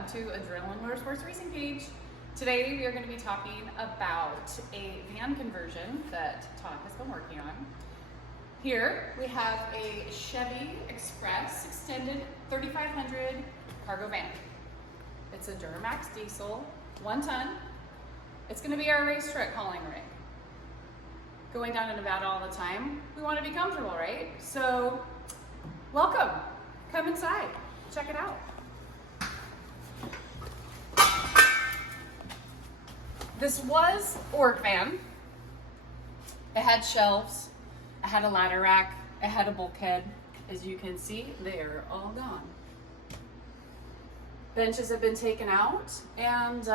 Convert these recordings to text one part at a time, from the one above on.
welcome to Adrenaline Motorsports Racing page. Today we are going to be talking about a van conversion that Todd has been working on. Here we have a Chevy Express Extended 3500 cargo van. It's a Duramax diesel, 1 ton. It's going to be our racetrack hauling rig. Going down to Nevada all the time, we want to be comfortable, right? So, welcome. Come inside. Check it out. This was a work van. It had shelves, it had a ladder rack, it had a bulkhead. As you can see, they're all gone. Benches have been taken out, and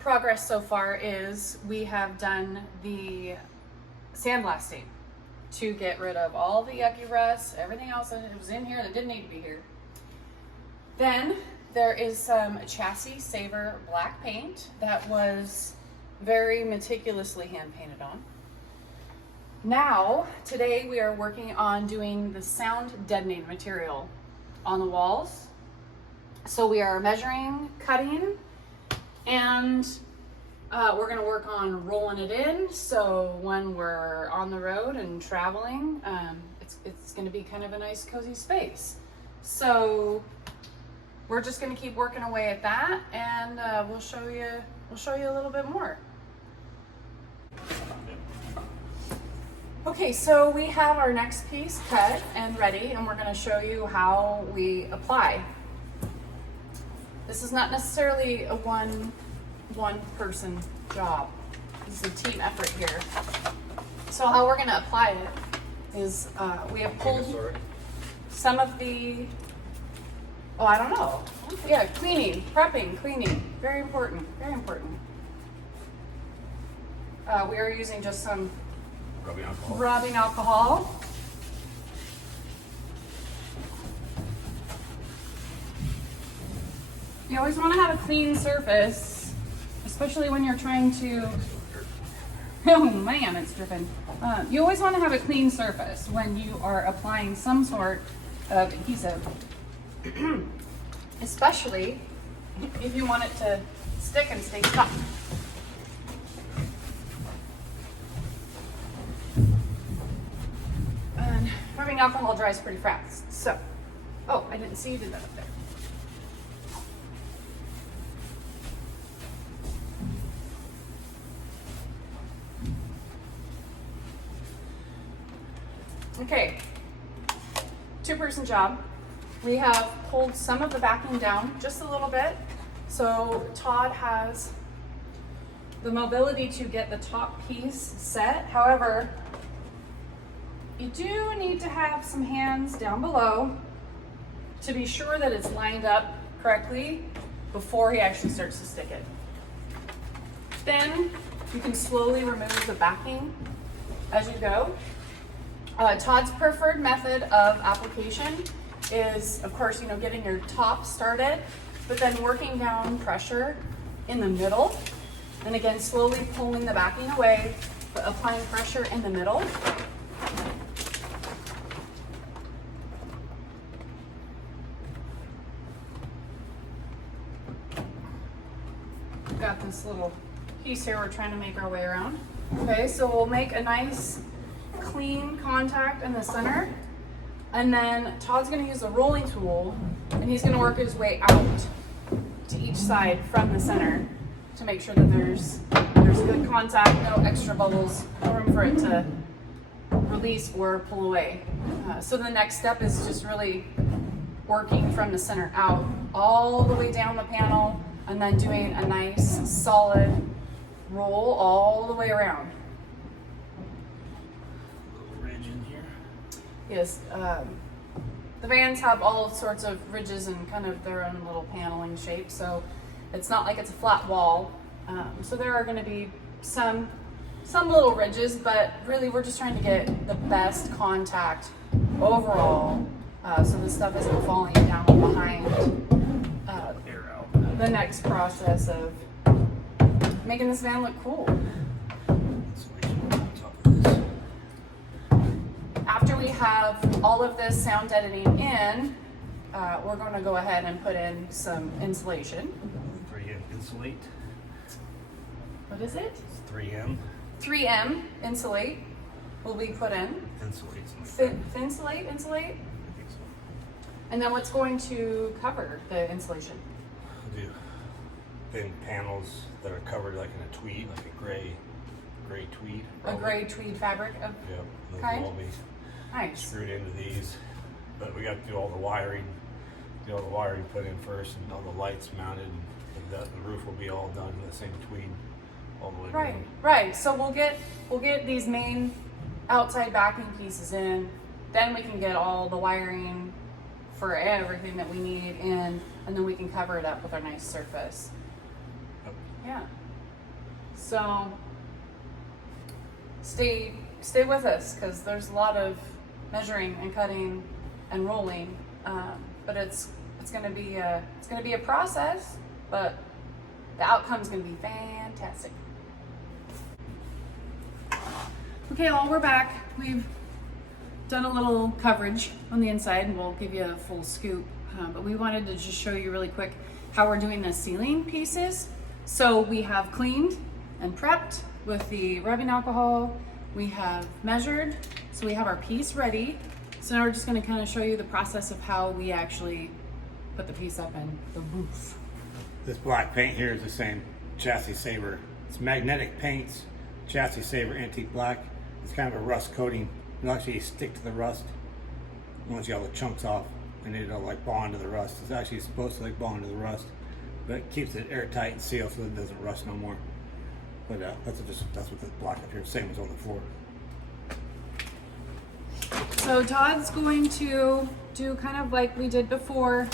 progress so far is we have done the sandblasting to get rid of all the yucky rust, everything else that was in here that didn't need to be here. Then there is some chassis saver black paint that was very meticulously hand painted on. Now, today we are working on doing the sound deadening material on the walls. So we are measuring, cutting, and we're going to work on rolling it in. So when we're on the road and traveling, it's going to be kind of a nice cozy space. So we're just going to keep working away at that, and we'll show you a little bit more. Okay, so we have our next piece cut and ready, and we're going to show you how we apply. This is not necessarily a one person job. This is a team effort here. So how we're going to apply it is we have pulled some of the, I don't know. Yeah, cleaning, prepping, cleaning. Very important, very important. We are using just some rubbing alcohol. You always want to have a clean surface, especially when you're trying to, oh man, it's dripping. You always want to have a clean surface when you are applying some sort of adhesive. Especially if you want it to stick and stay stuck. And rubbing alcohol dries pretty fast. So, oh, I didn't see you did that up there. Okay, 2-person job. We have pulled some of the backing down just a little bit. So Todd has the mobility to get the top piece set. However, you do need to have some hands down below to be sure that it's lined up correctly before he actually starts to stick it. Then you can slowly remove the backing as you go. Todd's preferred method of application is, of course, getting your top started, but then working down pressure in the middle, and again, slowly pulling the backing away, but applying pressure in the middle. We've got this little piece here we're trying to make our way around. Okay, so we'll make a nice clean contact in the center, and then Todd's going to use a rolling tool, and he's going to work his way out to each side from the center to make sure that there's good contact, no extra bubbles, no room for it to release or pull away. So the next step is just really working from the center out all the way down the panel, and then doing a nice solid roll all the way around. Yes, the vans have all sorts of ridges and kind of their own little paneling shape, so it's not like it's a flat wall. So there are going to be some little ridges, but really we're just trying to get the best contact overall, so this stuff isn't falling down behind the next process of making this van look cool. After we have all of this sound deadening in, we're going to go ahead and put in some insulation. 3M insulate. What is it? It's 3M. 3M insulate will be put in. Insulate. Insulate? I think so. And then what's going to cover the insulation? I'll do thin panels that are covered like in a tweed, like a gray tweed. Probably. A gray tweed fabric of Yep, those kind? will all be Nice. screwed into these. But we got to do all the wiring put in first, and all the lights mounted, and the roof will be all done in the same tweed all the way Right, around. right. So we'll get these main outside backing pieces in, then we can get all the wiring for everything that we need in, and then we can cover it up with our nice surface. Yep. Yeah. So stay with us, because there's a lot of measuring and cutting and rolling, but it's gonna be a process, but the outcome's gonna be fantastic. Okay, well, we're back. We've done a little coverage on the inside, and we'll give you a full scoop, but we wanted to just show you really quick how we're doing the ceiling pieces. So we have cleaned and prepped with the rubbing alcohol. We have measured, so we have our piece ready. So now we're just going to kind of show you the process of how we actually put the piece up in the roof. This black paint here is the same Chassis Saver. It's magnetic paints, Chassis Saver antique black. It's kind of a rust coating. It'll actually stick to the rust once you get all the chunks off, and it'll like bond to the rust. It's actually supposed to like bond to the rust, but it keeps it airtight and sealed so it doesn't rust no more. But that's what the black up here, same as on the floor. So Todd's going to do kind of like we did before,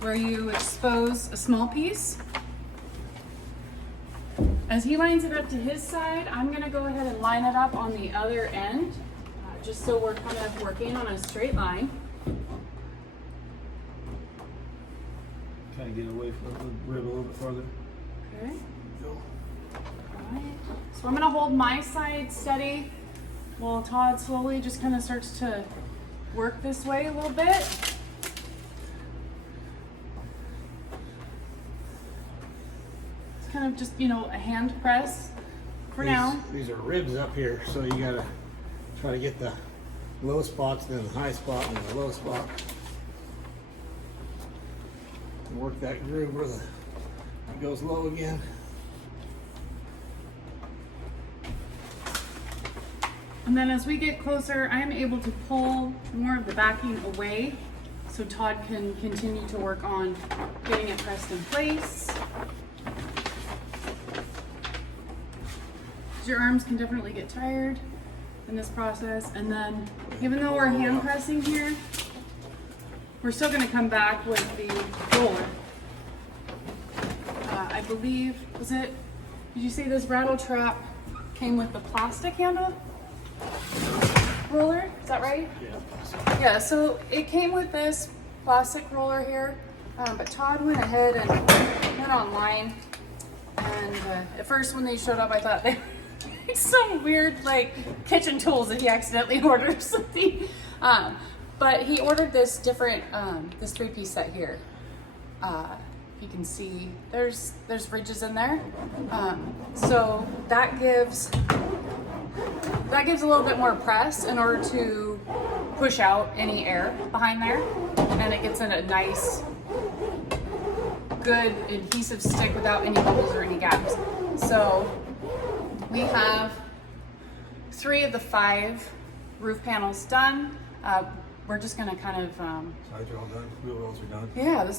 where you expose a small piece. As he lines it up to his side, I'm going to go ahead and line it up on the other end, just so we're kind of working on a straight line. Kind of get away from the rib a little bit farther. Okay. Alright. So I'm going to hold my side steady while Todd slowly just kind of starts to work this way a little bit. It's kind of just, you know, a hand press for now. These are ribs up here, so you gotta try to get the low spots, then the high spot, and the low spot. And work that groove where it goes low again. And then as we get closer, I am able to pull more of the backing away so Todd can continue to work on getting it pressed in place. Your arms can definitely get tired in this process. And then even though we're hand pressing here, we're still gonna come back with the roller. I believe, did you say this rattle trap came with the plastic handle? Roller, is that right? Yeah. Yeah, so it came with this plastic roller here, but Todd went ahead and went online, and at first when they showed up I thought they were some weird like kitchen tools that he accidentally ordered or something, but he ordered this different, this 3-piece set here. You can see there's ridges in there, so that gives a little bit more press in order to push out any air behind there, and it gets in a nice, good adhesive stick without any bubbles or any gaps. So we have 3 of the 5 roof panels done. We're just gonna kind of Sides are all done. Wheel wells are done. yeah, the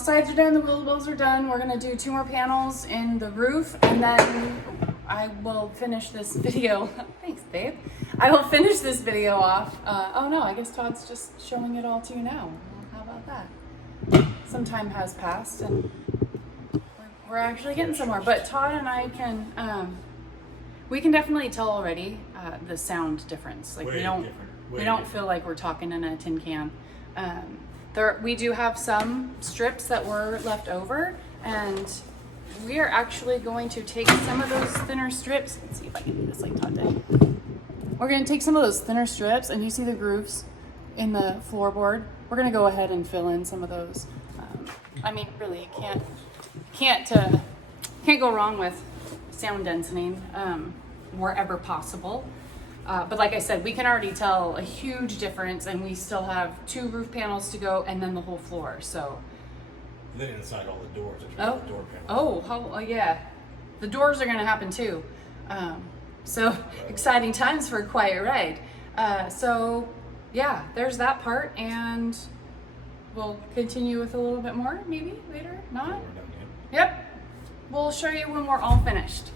sides are done, the wheel wells are done. We're gonna do 2 more panels in the roof, and then I will finish this video. Thanks, babe. I will finish this video off. Oh no, I guess Todd's just showing it all to you now. Well, how about that? Some time has passed, and we're actually getting somewhere. But Todd and I can, we can definitely tell already the sound difference. Like Way we don't feel like we're talking in a tin can. We do have some strips that were left over, and we are actually going to take some of those thinner strips. Let's see if I can do this like Todd did. We're going to take some of those thinner strips, and you see the grooves in the floorboard. we're gonna go ahead and fill in some of those. I mean, really, you can't go wrong with sound deadening wherever possible. But like I said, we can already tell a huge difference, and we still have 2 roof panels to go, and then the whole floor. So. Then inside all the doors. Oh. The door panels. Oh, yeah. The doors are going to happen too. So exciting times for a quiet ride. So yeah, there's that part, and we'll continue with a little bit more maybe later. Not? We're done yet. Yep. We'll show you when we're all finished.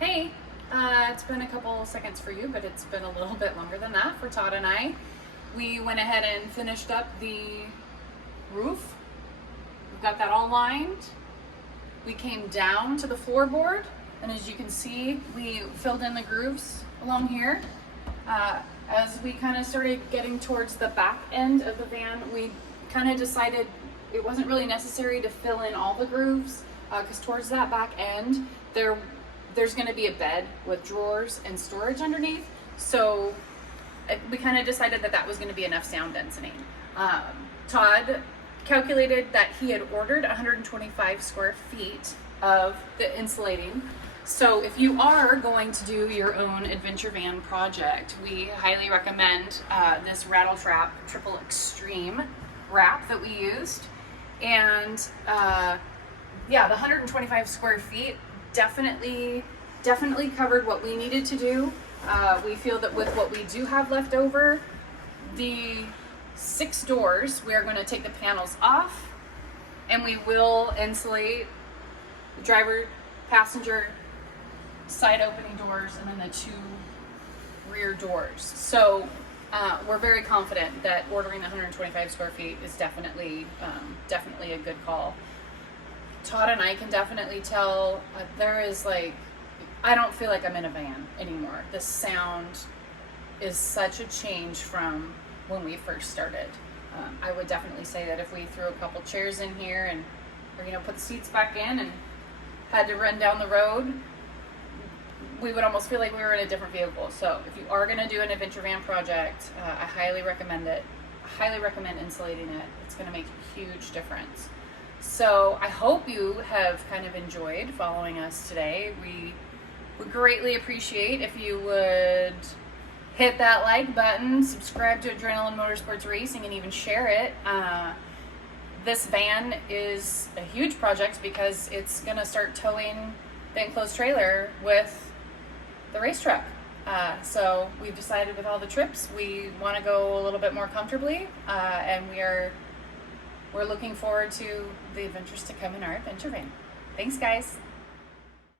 Hey, it's been a couple seconds for you, but it's been a little bit longer than that for Todd and I. We went ahead and finished up the roof. We've got that all lined. We came down to the floorboard, and as you can see, we filled in the grooves along here. As we kind of started getting towards the back end of the van, we kind of decided it wasn't really necessary to fill in all the grooves, because towards that back end, there's going to be a bed with drawers and storage underneath. So we kind of decided that was going to be enough sound deadening. Todd calculated that he had ordered 125 square feet of the insulating. So if you are going to do your own adventure van project, we highly recommend this Rattle Trap Triple Extreme wrap that we used. And yeah, the 125 square feet definitely covered what we needed to do. We feel that with what we do have left over, the 6 doors, we are going to take the panels off, and we will insulate the driver, passenger, side opening doors, and then the 2 rear doors. So we're very confident that ordering the 125 square feet is definitely a good call. Todd and I can definitely tell there is I don't feel like I'm in a van anymore. The sound is such a change from when we first started. I would definitely say that if we threw a couple chairs in here and put the seats back in and had to run down the road, we would almost feel like we were in a different vehicle. So if you are going to do an adventure van project, I highly recommend it. I highly recommend insulating it. It's going to make a huge difference. So I hope you have kind of enjoyed following us today. We would greatly appreciate if you would hit that like button, subscribe to Adrenaline Motorsports Racing, and even share it. This van is a huge project because it's going to start towing the enclosed trailer with the race truck. So we've decided with all the trips we want to go a little bit more comfortably, and we're looking forward to the adventures to come in our adventure van. Thanks, guys.